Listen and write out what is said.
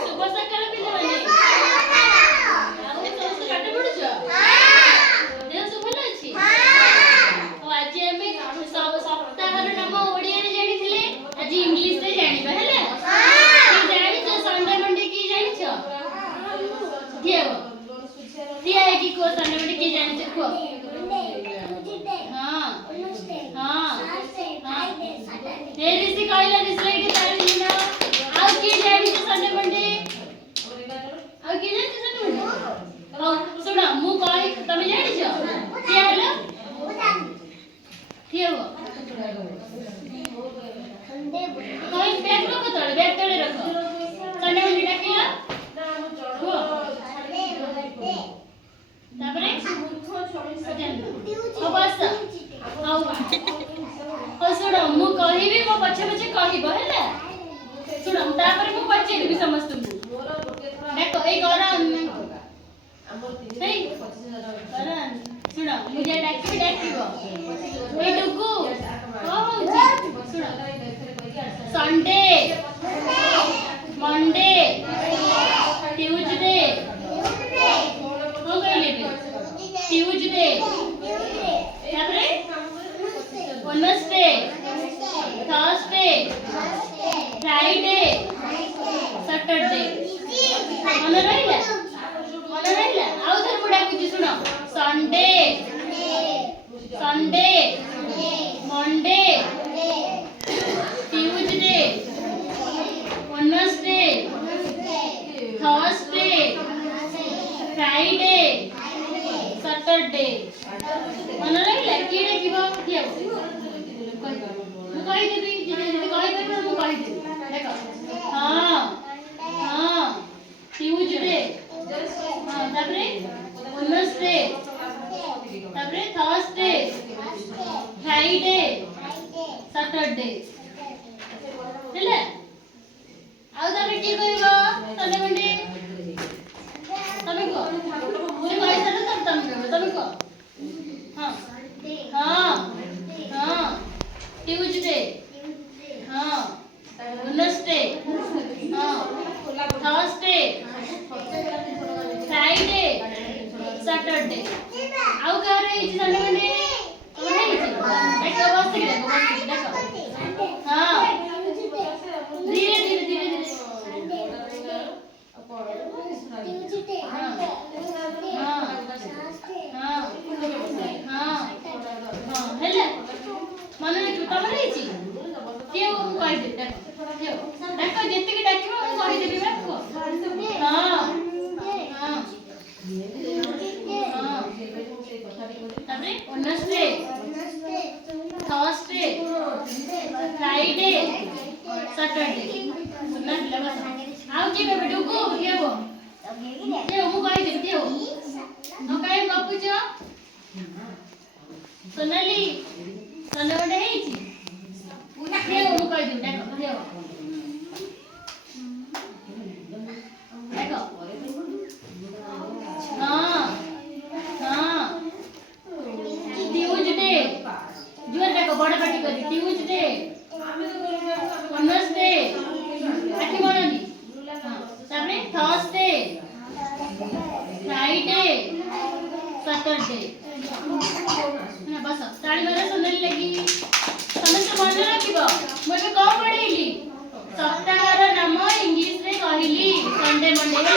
शुभ सकाळ पिलाମାନେ ଆଉ ସମସ୍ତେ ପାଠ ପଢୁଛ ଦେହ ସବୁ ଭଲ ଅଛି ଆଉ ଆଜି ଆମେ ସପ୍ତାହର ନାମ ଓଡ଼ିଆରେ ଜାଣିଥିଲେ ଆଜି ଇଂଲିଶ ରେ ଜାଣିବା ହେଲା କି ଜାଣିଛ ସଣ୍ଡେ ମଣ୍ଡେ କି ଜାଣିଛ ଦିଅ ଦିଆ କି କୋ ସଣ୍ଡେ ମଣ୍ଡେ କି ଜାଣିଛ କୁହ हां हां हां हे ऋषि कहला ऋषि के तारी ना आ की जानी संडे मंडे आ की जानी संडे मंडे हां सुना मु कहि तमे जानि छ की हलो की हो कहि बैग रखो तळे रखो संडे मंडे डाकिला हो तापरे बस शुण मु कहबी मो पछे पछे कहब है शुण तापर मु पचारि समस्त देख ए करन शुण मुझे डाकिबो ए डुगु को होउची शुण संडे मंडे ट्यूसडे हो कहले ट्यूसडे तापरे वेडनेसडे थर्सडे फ्राइडे सैटरडे मन रहिला आउ थर मुडा कुछ सुनो Sunday Sunday Monday Tuesday Wednesday Thursday Friday Saturday मन रहिला की डाकिबो दियो मु कहि देबी जे कहि देबी मु कहि देबी देखो हां हां ट्यूसडे हां तापरे वेडनेसडे तापरे थर्सडे फ्राइडे सैटरडे हेले आउ तापरे की कहिबो संडे मंडे तमे को मुझे कहि सारा तमे को हां हां हां ट्यूसडे हां वेडनेसडे हां थर्सडे फ्राइडे सैटरडे आउ कहरे इछि संडे मंडे तमे इछि देखो बस देखो हां धीरे धीरे धीरे धीरे ट्यूसडे हां हां हां हां हां हेले मन रखियो तमे रहिछि के ओ कहि दे देखो जेते के डाकिबो मु कहि देबी बापको हां हां हां तबरे वेडनेसडे थर्सडे फ्राइडे सैटरडे सुनना दिला बस आउ की बेबे डुगु केबो के मु कहि देबी देओ न काई गपुछ सोनाली संडे मंडे हेछि देओ मु कहि देबी देखो देओ देखो हां हां ट्यूसडे जोर देखो बड़ पार्टी कर ट्यूसडे वेडनेसडे आखि बननी हां तापरे थर्सडे फ्राइडे सैटरडे ना बस ताली मारे सुंदर लगी समस्त मन रखिबो मोर को पढेली सप्ताहर नाम इंग्लिश रे कहली संडे मंडे